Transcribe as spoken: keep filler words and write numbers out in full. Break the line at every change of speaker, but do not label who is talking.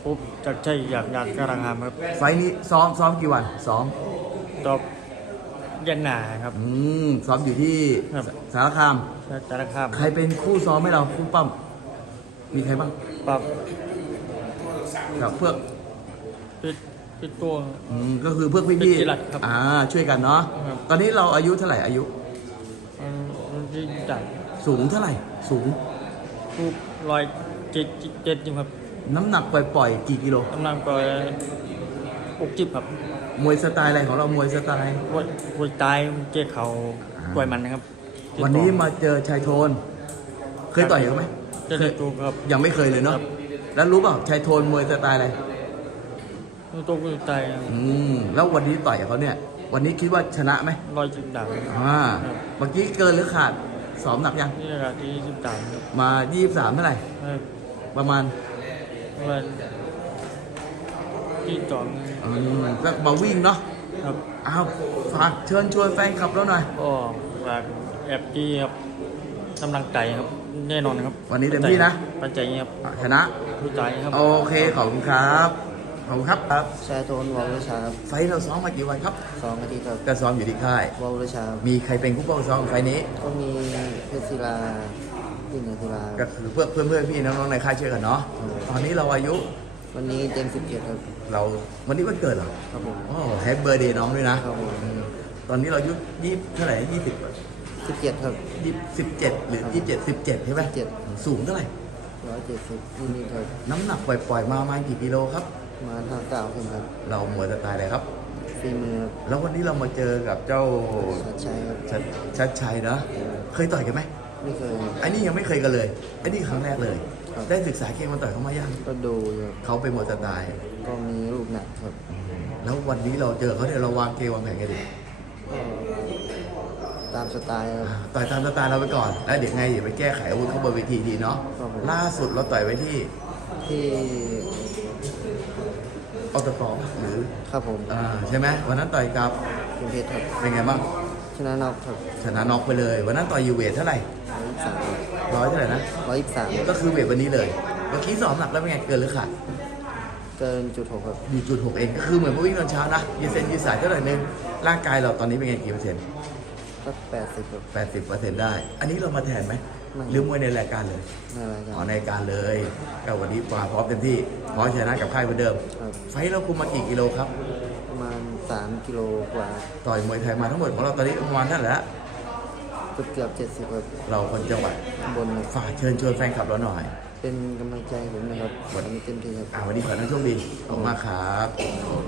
บจากใจอยากอยากกระงามครับ
ไฟล์นี้ซ้อมซ้อมกี่วันซ้อม
ตอบยันหนาครับ
อืมซ้อมอยู่ที่
ครับ
สารคาม
จารข้าม
ใครเป็นคู่ซ้อมให้เราคู่ปั้มมีใครบ้าง
ปรับ
ครับเพื่อ
ปิดปิดตัว
อืมก็คือเพื่อ
เป็น
พี่
กีฬาครับ
ๆอ่าช่วยกันเนาะ
ครับ
ตอนนี้เราอายุเท่าไหร่อายุ
มันมันที่จัด
สูงเท่าไหร่สูง
ทุกรอยเจ็ดเจ็ดจิมครับ
น้ำหนักปล่อยๆกี่กิโล
กำลังก็อกจิบครับ
มวยสไตล์อะไรของเรามวยสไตล์
วัดวัดตายเจ๊เขาปล่อยมันนะครับ
วันนี้มาเจอชายโทน เคยต่อยเขาไหม
เจะได้ตัวครับ
ยังไม่เคยเลยเนาะ
ครับ
แล้วรู้เปล่าชายโทนมวยสไตล์อะไร
ตัววัดตาย
อืมแล้ววันนี้ต่อยกับเขาเนี่ย วันนี้คิดว่าชนะไหม
รอยจิบดาบ
อ่าเมื่อกี้เกินหรือขาดสอบหนักยัง
นี่ระดับที่สิบสามครับ
มายี่สิบสามเท่าไหร่
ครับ
ประมาณ
วันที่สอง
อืมก็มาวิ่งเนาะ
ครับ
อ้าวฝากเชิญชวนแฟนคลับแล้วหน่อย
ก็ฝากแอบที่ครับกำลังใจครับแน่นอนครับ
วันนี้เต็มที่นะ
ปัจจัยครับ
ชนะ
รู้ใจครับ
โอเคขอบคุณครับขอบคุณครับครับ
ชายโทนวอลวิชาครับ
ไฟท์เราซ้อมมากี่วันครับ
สองอาทิตย์ครับ
ก็ซ้อมอยู่ที่ค่าย
วอลวิชาครับ
มีใครเป็นผู้ป้องซ้อมไฟท์นี้
ก็มีเพชรศิลาพี่เหนือศิลา
ก็คือเพื่อนเพื่อนเพื่อนพี่น้องๆในค่ายช่วยกันเนาะ ตอนนี้เราอายุ
วันนี้เต็มสิบเจ็ดครับ
เราวันนี้วันเกิดเหรอ
ครับผม
อ๋อแฮปเบอร์เดย์น้องด้วยนะครับ
ผม
อืมตอนนี้เราอายุยี่เท่าไหร่ยี่สิบ
สิบเจ็ดครับ
ยี่สิบเจ็ดหรือยี่สิบเจ็ดสิบเจ็ดใช่ไหม
สิบเจ็ด
สูงเท่าไหร่
ร้อยเจ็ดสิบนี่นี่ครับ
น้ำหนักปล่อยๆ มาประมาณกี่กิโลครับ
มาท่าเก้าขึ้นครับ
เราหมวยสไตล์อะไรครับ
ฝีมือครับ
แล้ววันนี้เรามาเจอกับเจ้า
ชัดชัยครับ
ชัดชัดชัยเนาะเคยต่อยกันไหม
ไม่เคยครับ
ไอ้นี่ยังไม่เคยกันเลยไอ้นี่ครั้งแรกเลย
ครับ
ได้ศึกษาเกมมาต่อยเขามายัง
ก็ดูอยู่ครับ
เขาเป็นมวยสไตล์
ก็มีลูกหนักครับ
แล้ววันนี้เราเจอเขาเนี่ยเราวางเกมวางแผนกันดิ
ก็ตามสไตล์ครับ
อ่าต่อยตามสไตล์เราไปก่อน แล้วเดี๋ยวไงเดี๋ยวไปแก้ไขอาวุธเขาบนเวทีทีเนาะ
ครับผม
ล่าสุดเราต่อยไว้ที่
ที่
อตตหรือ
ครับผม
อ่าใช่ไหมวันนั้นต่อยกับ
คุณเพชรครับ
เป็นไงบ้าง
ชนะน็อกครับ
ชนะน็อกไปเลย วันนั้นต่อยยูเวทเท่าไหร่
ร้อยยี่สิบสาม
ร้อยเท่าไหร่นะ
ร้อยยี่สิบสาม
ก็คือเวทวันนี้เลย เมื่อกี้สอบหนักแล้วเป็นไงเกินหรือขาด
เกินจุดหกครับ
อยู่จุดหกเองก็คือเหมือนพวกวิ่งตอนเช้านะยืดเส้นยืดสายเท่าไหร่นึงร่างกายเราตอนนี้เป็นไงกี่เปอร์เซ็นต์
ก็แปดสิบครับ
แปดสิบเปอร์เซ็นต์ได้ อันนี้เรามาแทนไหม
ไม่
หรือมวยในรายการเลย
ไม่อะไรค
อ๋อ
รับ
ในรายการเลยก็วันนี้มาพร้อมเต็มที่พร้อมชนะกับค่ายเหมือนเดิม
ครับ
ไฟท์เราคุมมากี่กิโลครับ
ประมาณสามกิโลกว่า
ต่อยมวยไทยมาทั้งหมดของเราตอนนี้ประมาณเท่าไหร่แล้ว
เกือบเกือบเจ็ดสิบครับ
เราคนจังหวัด
บนครับ
ฝากเชิญชวนแฟนคลับเราหน่อย
เป็นกำลังใจให้ผมนะครับวันนี้เต็มที่ครับ
อ่าวันนี้ขอให้ท่านโชคดีขอบคุณมากครับ